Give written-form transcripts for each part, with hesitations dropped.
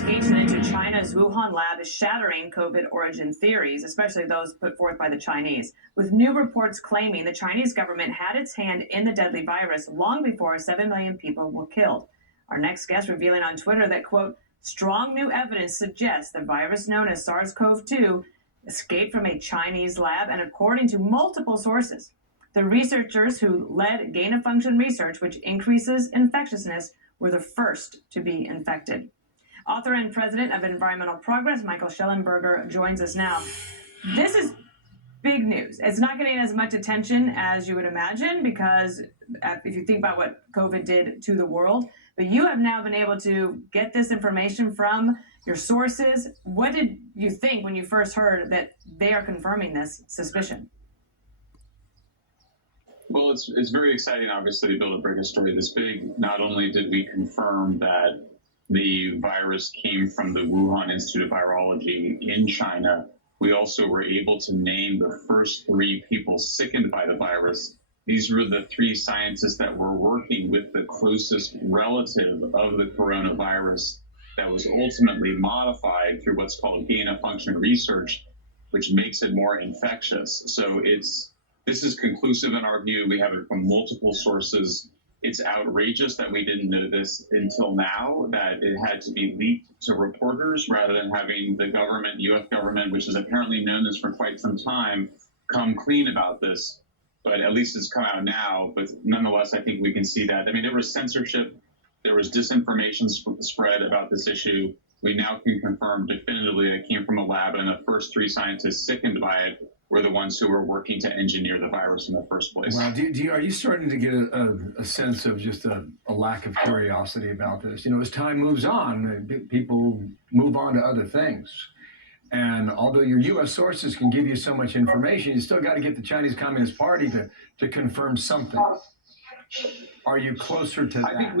investigation into China's Wuhan lab is shattering COVID origin theories, especially those put forth by the Chinese, with new reports claiming the Chinese government had its hand in the deadly virus long before 7 million people were killed. Our next guest revealing on Twitter that, quote, strong new evidence suggests the virus known as SARS-CoV-2 escaped from a Chinese lab, and according to multiple sources, the researchers who led gain-of-function research, which increases infectiousness, were the first to be infected. Author and president of Environmental Progress, Michael Schellenberger, joins us now. This is big news. It's not getting as much attention as you would imagine because if you think about what COVID did to the world, but you have now been able to get this information from your sources. What did you think when you first heard that they are confirming this suspicion? Well, it's very exciting, obviously, to be able to break a story this big. Not only did we confirm that the virus came from the Wuhan Institute of Virology in China, we also were able to name the first 3 people sickened by the virus. These were the 3 scientists that were working with the closest relative of the coronavirus that was ultimately modified through what's called gain-of-function research, which makes it more infectious. So this is conclusive in our view. We have it from multiple sources. It's outrageous that we didn't know this until now, that it had to be leaked to reporters rather than having the government, U.S. government, which has apparently known this for quite some time, come clean about this. But at least it's come out now. But nonetheless, I think we can see that. I mean, there was censorship. There was disinformation spread about this issue. We now can confirm definitively it came from a lab, and the first 3 scientists sickened by it were the ones who were working to engineer the virus in the first place. Wow. Are you starting to get a sense of just a lack of curiosity about this? You know, as time moves on, people move on to other things. And although your U.S. sources can give you so much information, you still got to get the Chinese Communist Party to confirm something. Are you closer to that? I think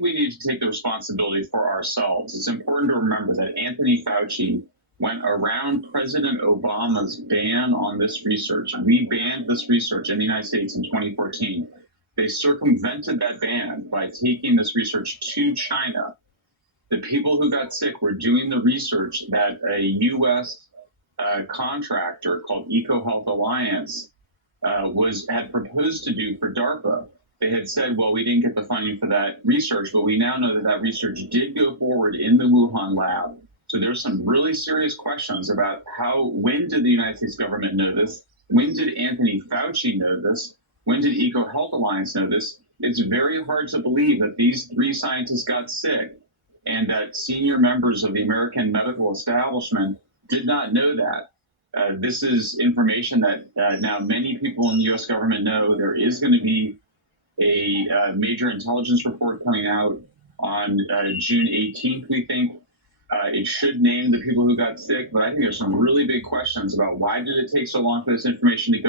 we need to take the responsibility for ourselves. It's important to remember that Anthony Fauci went around President Obama's ban on this research. We banned this research in the United States in 2014. They circumvented that ban by taking this research to China. The people who got sick were doing the research that a U.S. contractor called EcoHealth Alliance had proposed to do for DARPA. They had said, well, we didn't get the funding for that research, but we now know that that research did go forward in the Wuhan lab. So there's some really serious questions about when did the United States government know this? When did Anthony Fauci know this? When did EcoHealth Alliance know this? It's very hard to believe that these 3 scientists got sick and that senior members of the American medical establishment did not know that. This is information that now many people in the U.S. government know. There is going to be a major intelligence report coming out on June 18th, we think. It should name the people who got sick, but I think there's some really big questions about why did it take so long for this information to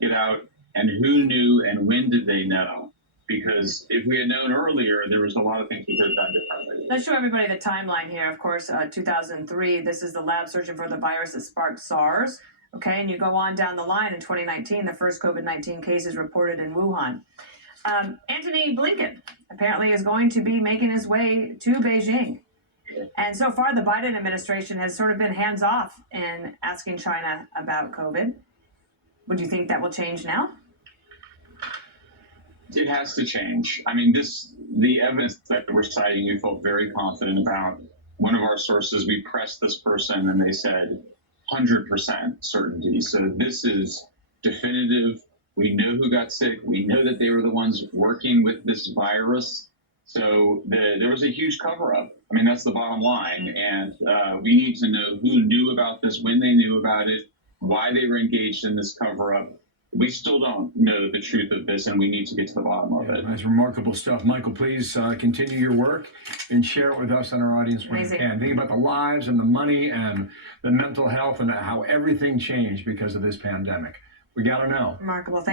get out, and who knew and when did they know? Because if we had known earlier, there was a lot of things we could have done differently. Let's show everybody the timeline here. Of course, 2003, this is the lab searching for the virus that sparked SARS. Okay, and you go on down the line in 2019, the first COVID-19 cases reported in Wuhan. Antony Blinken apparently is going to be making his way to Beijing. And so far, the Biden administration has sort of been hands-off in asking China about COVID. Would you think that will change now? It has to change. I mean, the evidence that we're citing, we felt very confident about. One of our sources, we pressed this person, and they said 100% certainty. So this is definitive. We know who got sick. We know that they were the ones working with this virus. So there was a huge cover-up. I mean, that's the bottom line. And we need to know who knew about this, when they knew about it, why they were engaged in this cover-up. We still don't know the truth of this, and we need to get to the bottom of it. That's remarkable stuff. Michael, please continue your work and share it with us and our audience when you can. Think about the lives and the money and the mental health and how everything changed because of this pandemic. We got to know. Remarkable.